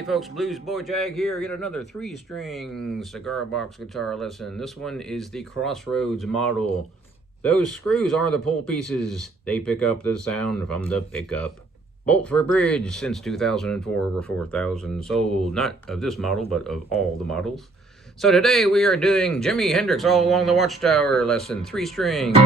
Howdy folks, Bluesboyjag here, yet another 3-string cigar box guitar lesson. This one is the Crossroads model. Those screws are the pull pieces. They pick up the sound from the pickup. Bolt for bridge since 2004, over 4,000 sold. Not of this model, but of all the models. So today we are doing Jimi Hendrix All Along the Watchtower lesson, 3-string.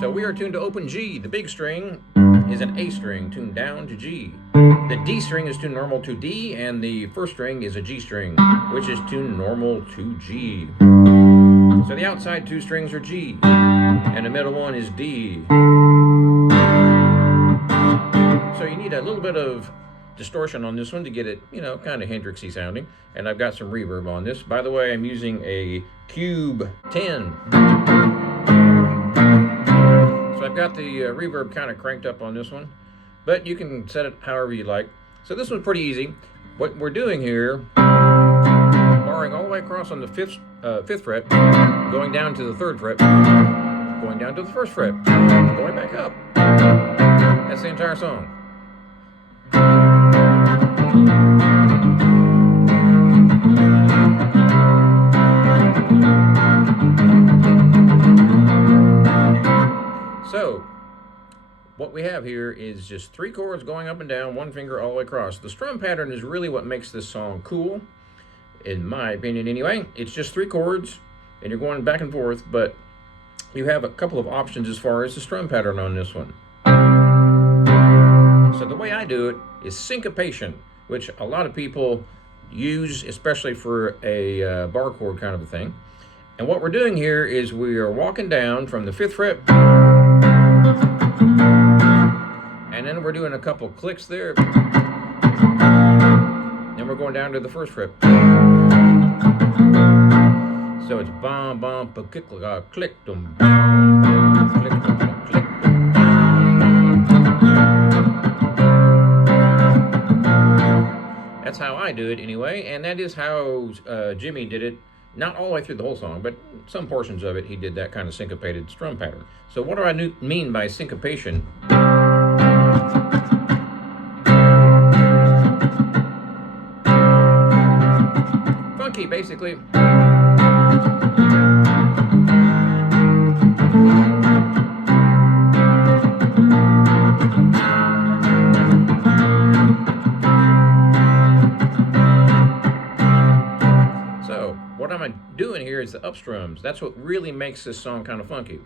So we are tuned to open G. The big string is an A string tuned down to G. The D string is tuned normal to D, and the first string is a G string, which is tuned normal to G. So the outside two strings are G, and the middle one is D. So you need a little bit of distortion on this one to get it, kind of Hendrixy sounding. And I've got some reverb on this. By the way, I'm using a Cube 10. I've got the reverb kind of cranked up on this one, but you can set it however you like. So this one's pretty easy. What we're doing here, barring all the way across on the fifth fret, going down to the 3rd fret, going down to the 1st fret, going back up. That's the entire song. So, what we have here is just 3 chords going up and down, 1 finger all the way across. The strum pattern is really what makes this song cool, in my opinion anyway. It's just 3 chords, and you're going back and forth, but you have a couple of options as far as the strum pattern on this one. So the way I do it is syncopation, which a lot of people use, especially for a bar chord kind of a thing. And what we're doing here is we are walking down from the 5th fret, and then we're doing a couple clicks there. Then we're going down to the 1st fret. So it's bum bum pa click click dum click dum click dum. That's how I do it anyway, and that is how Jimi did it. Not all the way through the whole song, but some portions of it, he did that kind of syncopated strum pattern. So what do I mean by syncopation? Funky, basically. What I'm doing here is the upstrums. That's what really makes this song kind of funky.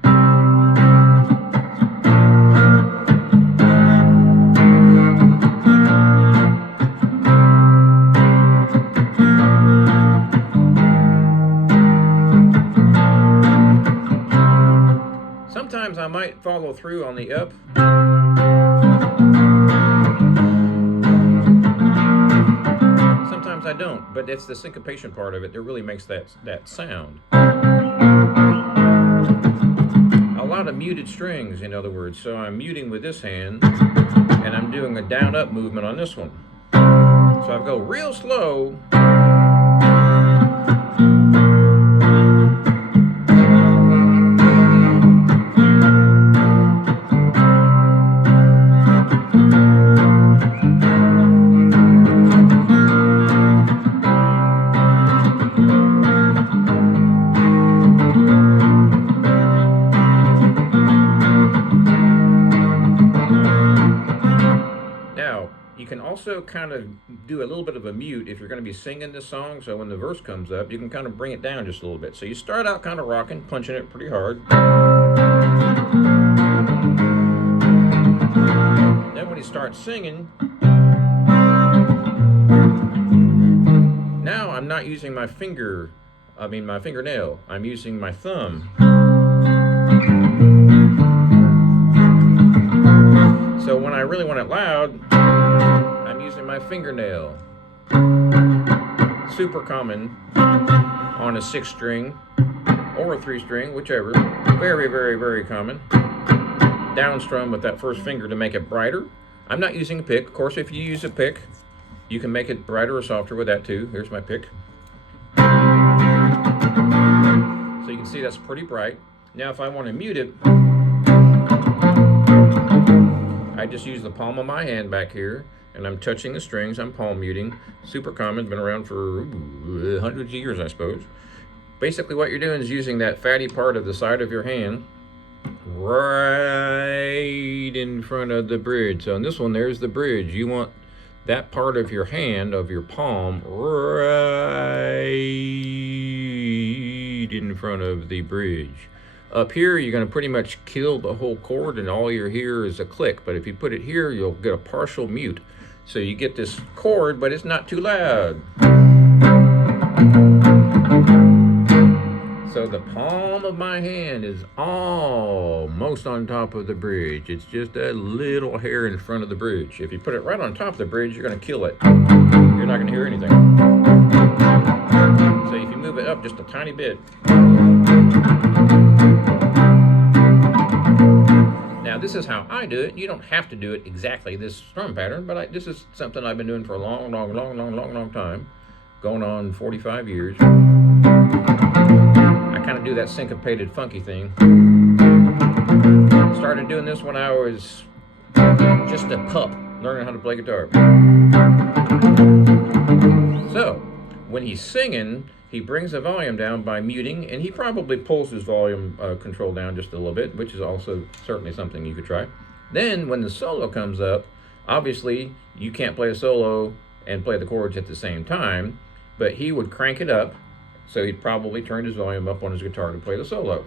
Sometimes I might follow through on the up. Sometimes I don't, but it's the syncopation part of it that really makes that sound. A lot of muted strings, in other words. So I'm muting with this hand, and I'm doing a down-up movement on this one. So I go real slow. You can also kind of do a little bit of a mute if you're going to be singing this song, so when the verse comes up, you can kind of bring it down just a little bit. So you start out kind of rocking, punching it pretty hard. Then when you start singing, now I'm not using my fingernail, I'm using my thumb. So when I really want it loud, I'm using my fingernail. Super common on a 6-string or a 3-string, whichever. Very, very, very common. Down strum with that first finger to make it brighter. I'm not using a pick. Of course, if you use a pick, you can make it brighter or softer with that too. Here's my pick. So you can see that's pretty bright. Now if I want to mute it, I just use the palm of my hand back here, and I'm touching the strings. I'm palm muting. Super common, been around for hundreds of years, I suppose. Basically what you're doing is using that fatty part of the side of your hand right in front of the bridge. So on this one, there's the bridge. You want that part of your hand, of your palm, right in front of the bridge. Up here, you're going to pretty much kill the whole chord, and all you hear is a click. But if you put it here, you'll get a partial mute. So you get this chord, but it's not too loud. So the palm of my hand is almost on top of the bridge. It's just a little hair in front of the bridge. If you put it right on top of the bridge, you're going to kill it. You're not going to hear anything. So if you move it up just a tiny bit. Now this is how I do it. You don't have to do it exactly this strum pattern, but this is something I've been doing for a long time. Going on 45 years. I kind of do that syncopated funky thing. Started doing this when I was just a pup, learning how to play guitar. So, when he's singing, he brings the volume down by muting, and he probably pulls his volume control down just a little bit, which is also certainly something you could try. Then, when the solo comes up, obviously, you can't play a solo and play the chords at the same time, but he would crank it up, so he'd probably turn his volume up on his guitar to play the solo.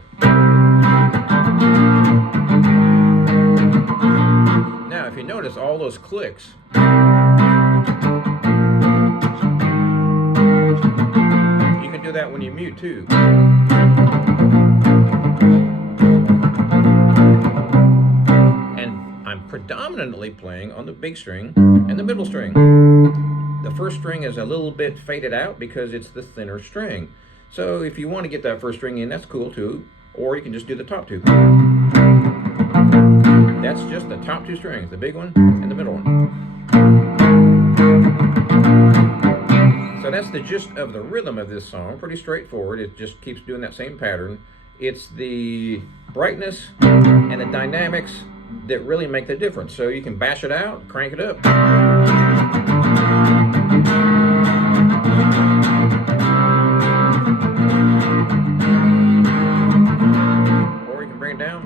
Now, if you notice all those clicks, you can do that when you mute too. And I'm predominantly playing on the big string and the middle string. The first string is a little bit faded out because it's the thinner string. So if you want to get that first string in, that's cool too. Or you can just do the top two. That's just the top two strings, the big one and the middle one. So that's the gist of the rhythm of this song. Pretty straightforward. It just keeps doing that same pattern. It's the brightness and the dynamics that really make the difference. So you can bash it out, crank it up. Or you can bring it down.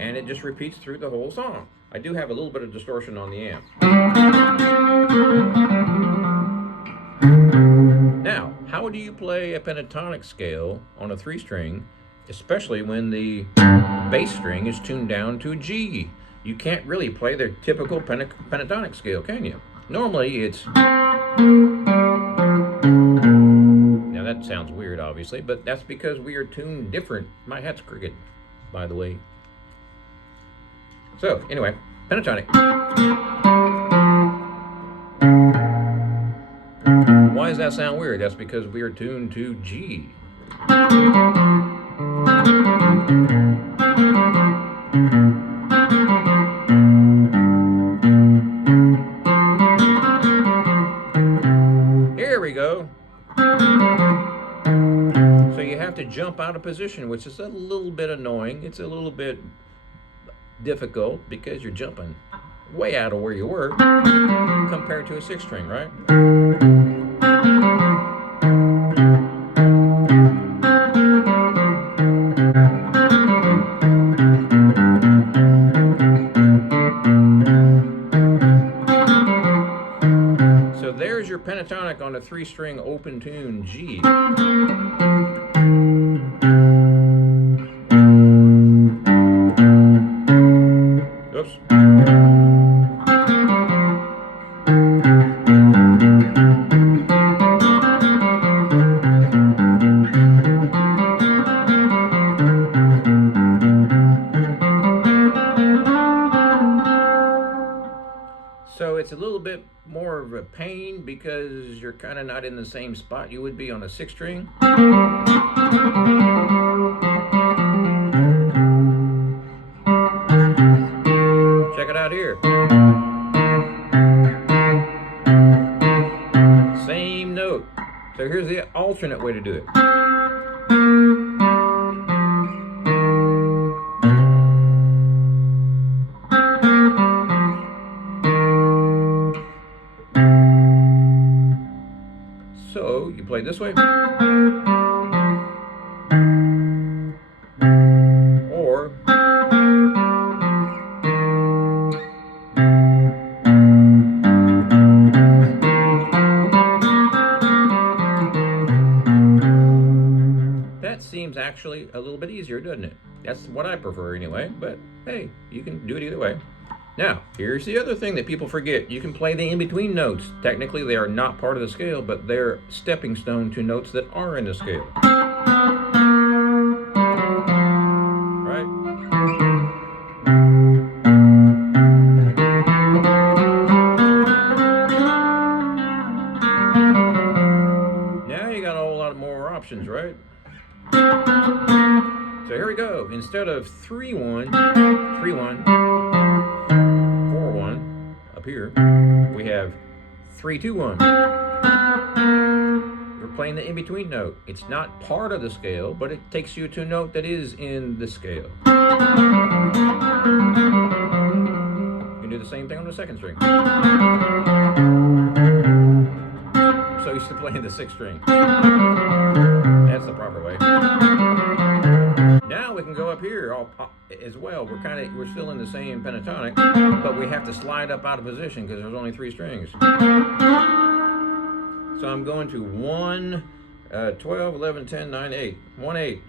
And it just repeats through the whole song. I do have a little bit of distortion on the amp. Now, how do you play a pentatonic scale on a 3-string, especially when the bass string is tuned down to a G? You can't really play the typical pentatonic scale, can you? Normally it's... Now that sounds weird, obviously, but that's because we are tuned different. My hat's crooked, by the way. So, anyway, pentatonic. Why does that sound weird? That's because we are tuned to G. Here we go. So you have to jump out of position, which is a little bit annoying. It's a little bit difficult because you're jumping way out of where you were compared to a 6-string, right? So there's your pentatonic on a 3-string open tune G. Oops. So it's a little bit more of a pain because you're kind of not in the same spot you would be on a 6-string. Check it out here. Same note. So So here's the alternate way to do it. So you play this way, or that seems actually a little bit easier, doesn't it? That's what I prefer anyway, but hey, you can do it either way. Now, here's the other thing that people forget. You can play the in-between notes. Technically, they are not part of the scale, but they're stepping stone to notes that are in the scale. Right? Now you got a whole lot more options, right? So here we go. Instead of 3-1, 3-1, 4-1 up here, we have 3-2-1. We're playing the in-between note. It's not part of the scale, but it takes you to a note that is in the scale. You can do the same thing on the second string. I'm so used to playing the sixth string. That's the proper way. Now we can go up here as well. We're still in the same pentatonic, but we have to slide up out of position because there's only 3 strings. So I'm going to 1, 12, 11, 10, 9, 8. 1, 8.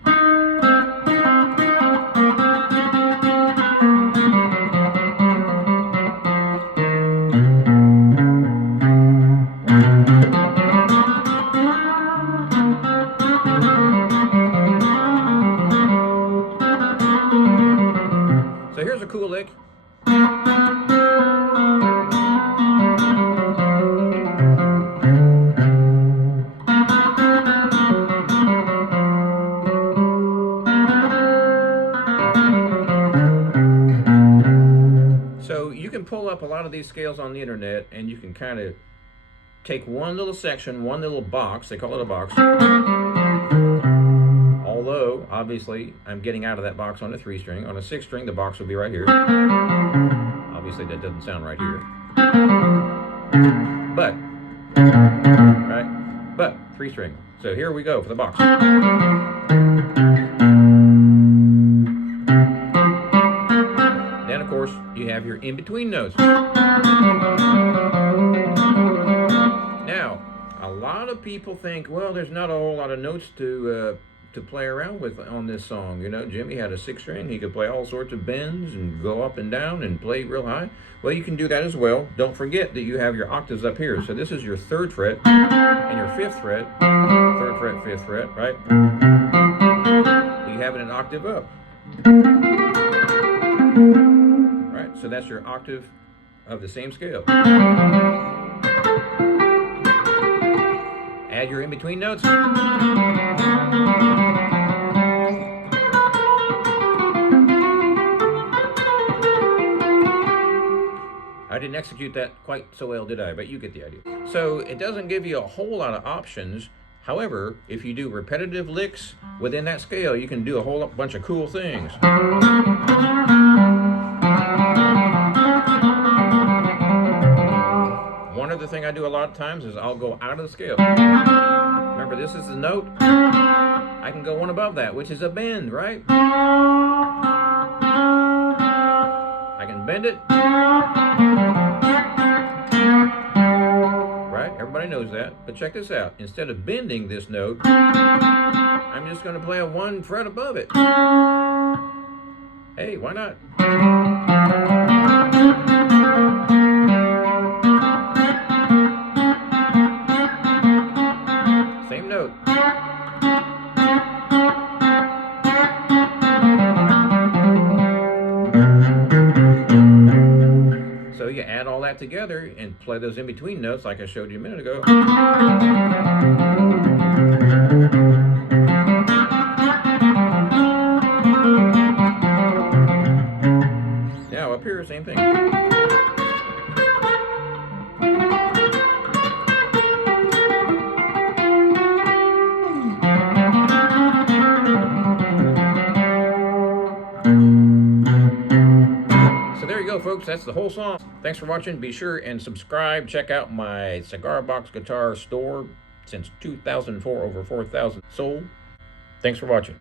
So here's a cool lick. So you can pull up a lot of these scales on the internet and you can kind of take one little section, one little box, they call it a box. Although, obviously, I'm getting out of that box on a 3 string. On a 6 string, the box will be right here. Obviously, that doesn't sound right here. But, right? But, 3 string. So here we go for the box. Then, of course, you have your in-between notes. Now, a lot of people think, well, there's not a whole lot of notes to play around with on this song. You know, Jimi had a 6 string. He could play all sorts of bends and go up and down and play real high. Well, you can do that as well. Don't forget that you have your octaves up here. So this is your 3rd fret and your 5th fret. 3rd fret, 5th fret, right? You have it an octave up. Right? So that's your octave of the same scale. Add your in-between notes. I didn't execute that quite so well, did I? But you get the idea. So it doesn't give you a whole lot of options. However, if you do repetitive licks within that scale, you can do a whole bunch of cool things. One other thing I do a lot of times is I'll go out of the scale. Remember, this is the note. I can go one above that, which is a bend, right? I can bend it. Right? Everybody knows that. But check this out. Instead of bending this note, I'm just going to play a 1 fret above it. Hey, why not? Same note. So you add all that together and play those in-between notes like I showed you a minute ago. Now up here, same thing. folks. That's the whole song. Thanks for watching. Be sure and subscribe. Check out my Cigar Box Guitar store. Since 2004, over 4,000 sold. Thanks for watching.